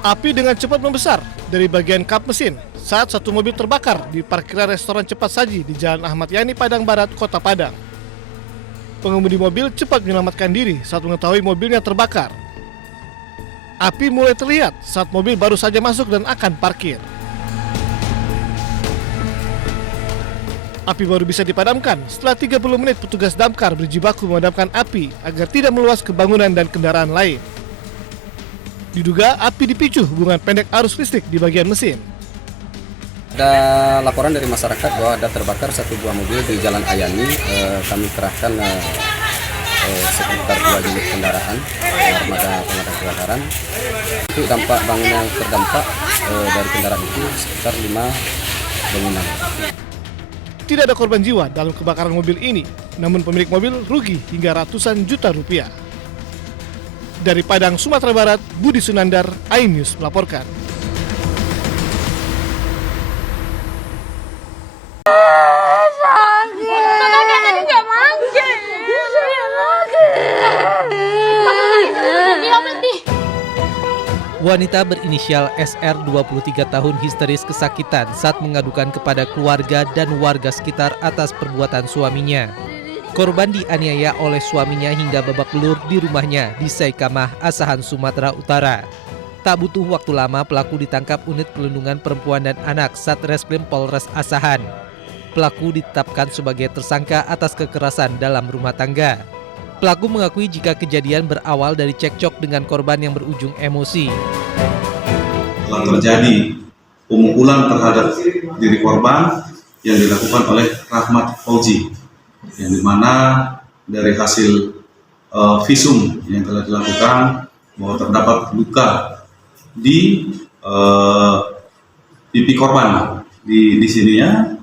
Api dengan cepat membesar dari bagian kap mesin saat satu mobil terbakar di parkiran restoran cepat saji di Jalan Ahmad Yani, Padang Barat, Kota Padang. Pengemudi mobil cepat menyelamatkan diri saat mengetahui mobilnya terbakar. Api mulai terlihat saat mobil baru saja masuk dan akan parkir. Api baru bisa dipadamkan setelah 30 menit petugas damkar berjibaku memadamkan api agar tidak meluas ke bangunan dan kendaraan lain. Diduga api dipicu hubungan pendek arus listrik di bagian mesin. Ada laporan dari masyarakat bahwa ada terbakar satu buah mobil di Jalan Ayani. Kami kerahkan sekitar 2 unit kendaraan armada pemadam kebakaran. Itu dampak bangunan yang terdampak dari kendaraan itu sekitar 5 bangunan. Tidak ada korban jiwa dalam kebakaran mobil ini, namun pemilik mobil rugi hingga ratusan juta rupiah. Dari Padang, Sumatera Barat, Budi Sunandar, iNews melaporkan. Wanita berinisial SR 23 tahun histeris kesakitan saat mengadukan kepada keluarga dan warga sekitar atas perbuatan suaminya. Korban dianiaya oleh suaminya hingga babak belur di rumahnya di Saikamah, Asahan, Sumatera Utara. Tak butuh waktu lama pelaku ditangkap unit pelindungan perempuan dan anak Satreskrim Polres Asahan. Pelaku ditetapkan sebagai tersangka atas kekerasan dalam rumah tangga. Pelaku mengakui jika kejadian berawal dari cekcok dengan korban yang berujung emosi. Telah terjadi pemukulan terhadap diri korban yang dilakukan oleh Rahmat Fauzi, yang dimana dari hasil visum yang telah dilakukan bahwa terdapat luka di pipi korban di sininya,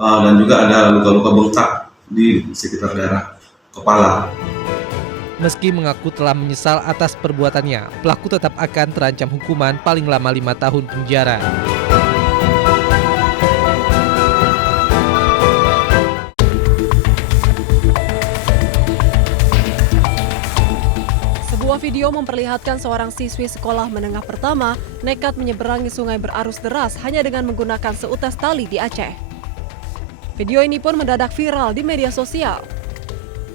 dan juga ada luka-luka bengkak di sekitar daerah kepala. Meski mengaku telah menyesal atas perbuatannya, pelaku tetap akan terancam hukuman paling lama 5 tahun penjara. Sebuah video memperlihatkan seorang siswi sekolah menengah pertama nekat menyeberangi sungai berarus deras hanya dengan menggunakan seutas tali di Aceh. Video ini pun mendadak viral di media sosial.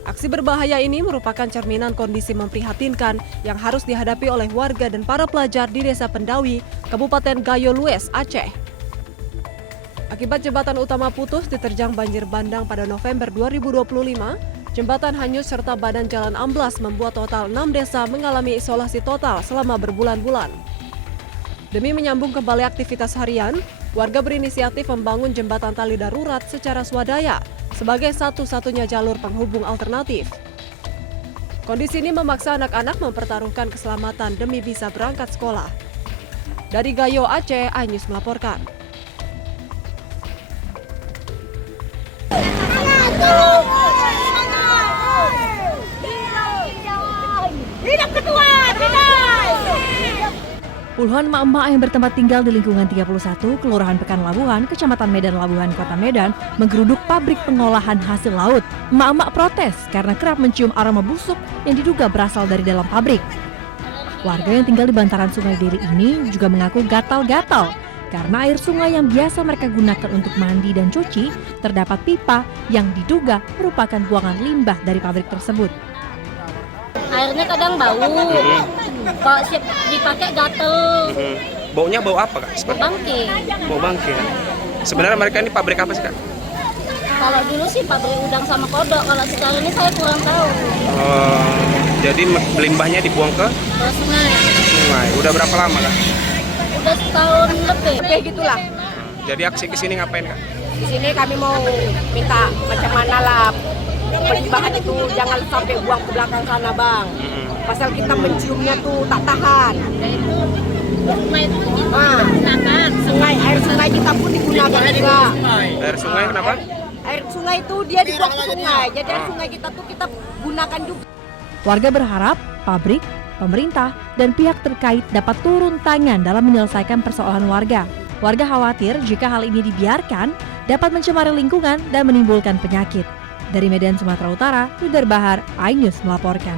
Aksi berbahaya ini merupakan cerminan kondisi memprihatinkan yang harus dihadapi oleh warga dan para pelajar di Desa Pendawi, Kabupaten Gayo Lues, Aceh. Akibat jembatan utama putus diterjang banjir bandang pada November 2025, jembatan hanyut serta badan jalan amblas membuat total 6 desa mengalami isolasi total selama berbulan-bulan. Demi menyambung kembali aktivitas harian, warga berinisiatif membangun jembatan tali darurat secara swadaya sebagai satu-satunya jalur penghubung alternatif. Kondisi ini memaksa anak-anak mempertaruhkan keselamatan demi bisa berangkat sekolah. Dari Gayo, Aceh, iNews melaporkan. Hidup ketua, Puluhan emak-emak yang bertempat tinggal di lingkungan 31, Kelurahan Pekan Labuhan, Kecamatan Medan Labuhan, Kota Medan, menggeruduk pabrik pengolahan hasil laut. Emak-emak protes karena kerap mencium aroma busuk yang diduga berasal dari dalam pabrik. Warga yang tinggal di bantaran Sungai Deli ini juga mengaku gatal-gatal karena air sungai yang biasa mereka gunakan untuk mandi dan cuci terdapat pipa yang diduga merupakan buangan limbah dari pabrik tersebut. Airnya kadang bau, kalau dipakai gatel. Baunya bau apa, Kak? Bau bangke. Bau bangke. Sebenarnya mereka ini pabrik apa sih, Kak? Kalau dulu sih pabrik udang sama kodok, kalau sekarang ini saya kurang tahu. Jadi limbahnya dibuang ke sungai. Sungai. Udah berapa lama, Kak? Udah setahun lebih. Kayak gitulah. Jadi aksi kesini ngapain, Kak? Di sini kami mau minta macam mana lah pelimbahan itu jangan sampai buang ke belakang sana, Bang. Pasal kita menciumnya tuh tak tahan. Sungai itu digunakan. Air sungai kita pun digunakan juga. Air sungai kenapa? Air sungai itu dia dibuang ke sungai. Jadi air sungai kita tuh kita gunakan juga. Warga berharap pabrik, pemerintah, dan pihak terkait dapat turun tangan dalam menyelesaikan persoalan warga. Warga khawatir jika hal ini dibiarkan dapat mencemari lingkungan dan menimbulkan penyakit. Dari Medan, Sumatera Utara, Yudar Bahar, iNews melaporkan.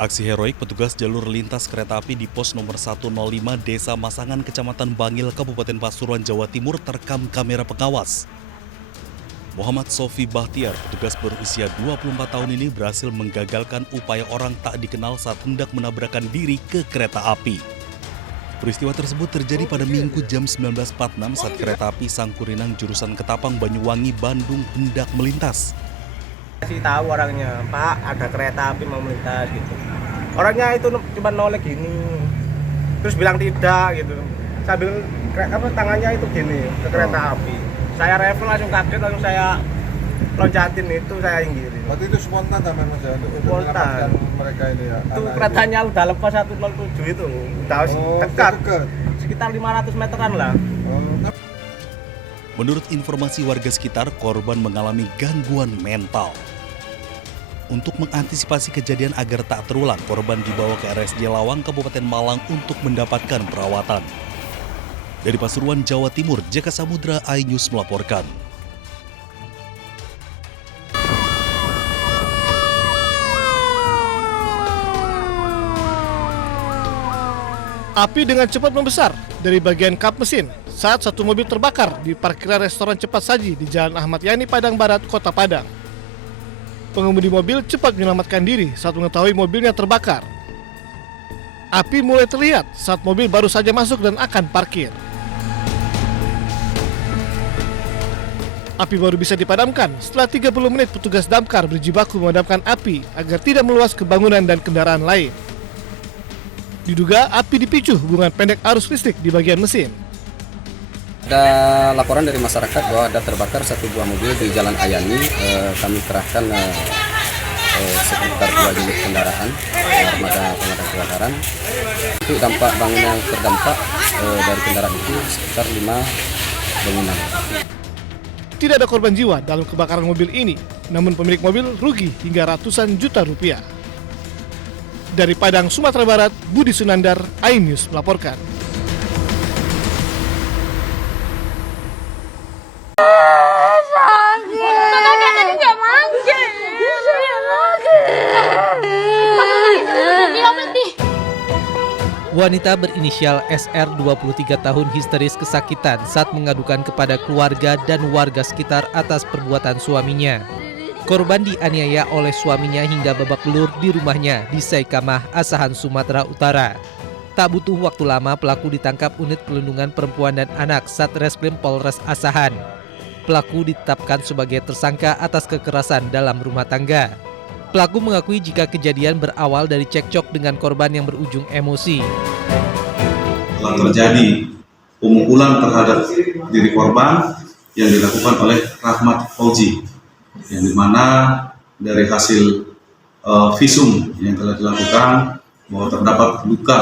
Aksi heroik petugas jalur lintas kereta api di pos nomor 105 Desa Masangan, Kecamatan Bangil, Kabupaten Pasuruan, Jawa Timur terekam kamera pengawas. Muhammad Sofi Bahtiar, petugas berusia 24 tahun ini berhasil menggagalkan upaya orang tak dikenal saat hendak menabrakkan diri ke kereta api. Peristiwa tersebut terjadi pada Minggu jam 19.46 saat kereta api Sangkurinang jurusan Ketapang, Banyuwangi, Bandung hendak melintas. Kasih tahu orangnya, Pak, ada kereta api mau melintas gitu. Orangnya itu cuma noleh gini, terus bilang tidak gitu. Sambil tangannya itu gini ke kereta api. Saya refleks langsung kaget, langsung saya loncatin itu, saya inggirin. Waktu itu spontan sampai Mas ya, untuk Spontan. mereka ini ya. Itu keretanya udah lepas 107 itu, udah dekat, sekitar 500 meteran lah. Menurut informasi warga sekitar, korban mengalami gangguan mental. Untuk mengantisipasi kejadian agar tak terulang, korban dibawa ke RSJ Lawang, Kabupaten Malang untuk mendapatkan perawatan. Dari Pasuruan, Jawa Timur, Jaka Samudra, iNews melaporkan. Api dengan cepat membesar dari bagian kap mesin saat satu mobil terbakar di parkiran restoran cepat saji di Jalan Ahmad Yani, Padang Barat, Kota Padang. Pengemudi mobil cepat menyelamatkan diri saat mengetahui mobilnya terbakar. Api mulai terlihat saat mobil baru saja masuk dan akan parkir. Api baru bisa dipadamkan setelah 30 menit petugas damkar berjibaku memadamkan api agar tidak meluas ke bangunan dan kendaraan lain. Diduga api dipicu hubungan pendek arus listrik di bagian mesin. Ada laporan dari masyarakat bahwa ada terbakar satu buah mobil di Jalan Ayani. Kami kerahkan sekitar 2 unit kendaraan armada pemadam kebakaran. Itu dampak bangunan yang terdampak dari kendaraan itu sekitar 5 bangunan. Tidak ada korban jiwa dalam kebakaran mobil ini, namun pemilik mobil rugi hingga ratusan juta rupiah. Dari Padang, Sumatera Barat, Budi Sunandar, iNews melaporkan. Wanita berinisial SR 23 tahun histeris kesakitan saat mengadukan kepada keluarga dan warga sekitar atas perbuatan suaminya. Korban dianiaya oleh suaminya hingga babak belur di rumahnya di Saikamah, Asahan, Sumatera Utara. Tak butuh waktu lama pelaku ditangkap Unit Perlindungan Perempuan dan Anak Satreskrim Polres Asahan. Pelaku ditetapkan sebagai tersangka atas kekerasan dalam rumah tangga. Pelaku mengakui jika kejadian berawal dari cekcok dengan korban yang berujung emosi. Telah terjadi pemukulan terhadap diri korban yang dilakukan oleh Rahmat Fauzi, yang dimana dari hasil visum yang telah dilakukan bahwa terdapat luka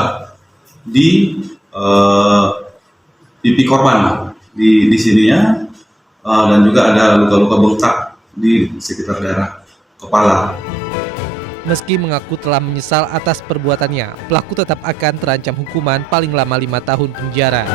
di pipi korban di sininya, dan juga ada luka-luka bengkak di sekitar daerah kepala. Meski mengaku telah menyesal atas perbuatannya, pelaku tetap akan terancam hukuman paling lama 5 tahun penjara.